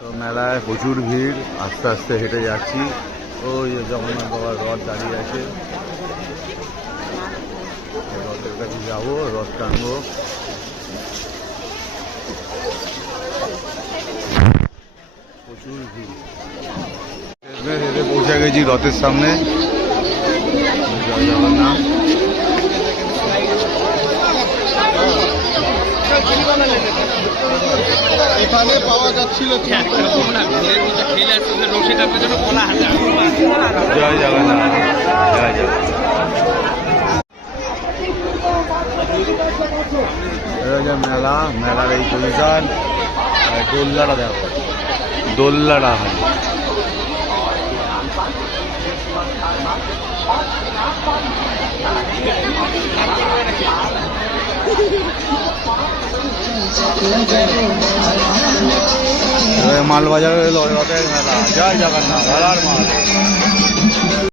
তো মেলায় প্রচুর ভিড়, আস্তে আস্তে হেঁটে যাচ্ছি। ওই যে জগন্নাথ বাবার রথ দাঁড়িয়ে আছে, রথের কাছে যাবো, রথ টানবো। প্রচুর ভিড়। হেঁটে পৌঁছে গেছি রথের সামনে। জয় জগন্নাথ। এখানে পাওয়া যাচ্ছিল জয় জগন্নাথ, জয় জগন্নাথ। মেলা, মেলার এই পজিশন। দোল্লাটা দেখো, দোল্লাটা হয়। মালবাজারের রথের মেলা। জয় জগন্নাথ, হর হর মহাদেব।